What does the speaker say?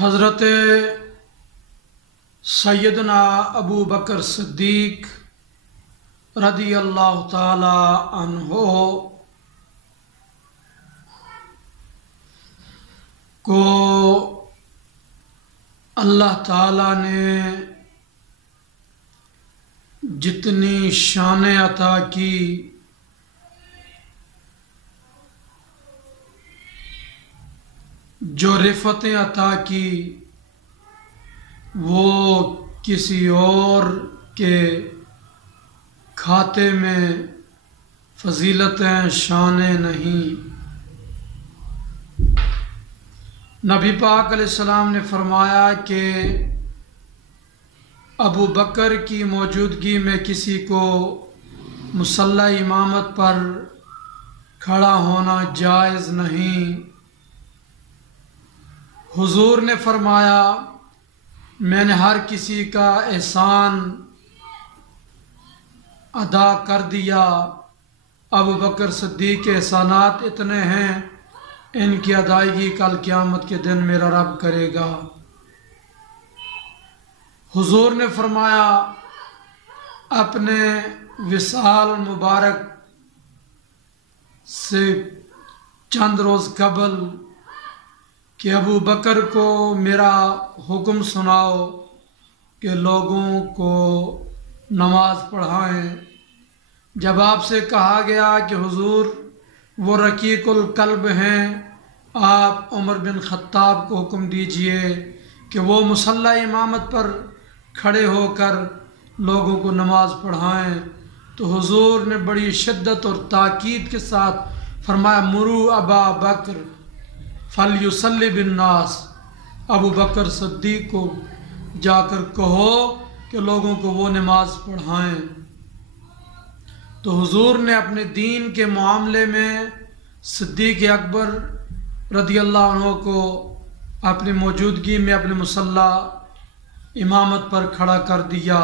حضرت سیدنا ابو بکر صدیق رضی اللہ تعالی عنہ کو اللہ تعالی نے جتنی شانیں عطا کی جو رفتیں عطا کی وہ کسی اور کے کھاتے میں فضیلتیں شانیں نہیں۔ نبی پاک علیہ السلام نے فرمایا کہ ابو بکر کی موجودگی میں کسی کو مصلی امامت پر کھڑا ہونا جائز نہیں۔ حضور نے فرمایا میں نے ہر کسی کا احسان ادا کر دیا، ابو بکر صدیق کے احسانات اتنے ہیں ان کی ادائیگی کل قیامت کے دن میرا رب کرے گا۔ حضور نے فرمایا اپنے وصال مبارک سے چند روز قبل کہ ابو بکر کو میرا حکم سناؤ کہ لوگوں کو نماز پڑھائیں۔ جب آپ سے کہا گیا کہ حضور وہ رقیق القلب ہیں، آپ عمر بن خطاب کو حکم دیجئے کہ وہ مصلی امامت پر کھڑے ہو کر لوگوں کو نماز پڑھائیں، تو حضور نے بڑی شدت اور تاکید کے ساتھ فرمایا مروا ابا بکر فلیصلی بالناس، ابو بکر صدیق کو جا کر کہو کہ لوگوں کو وہ نماز پڑھائیں۔ تو حضور نے اپنے دین کے معاملے میں صدیق اکبر رضی اللہ عنہ کو اپنی موجودگی میں اپنے مصلی امامت پر کھڑا کر دیا۔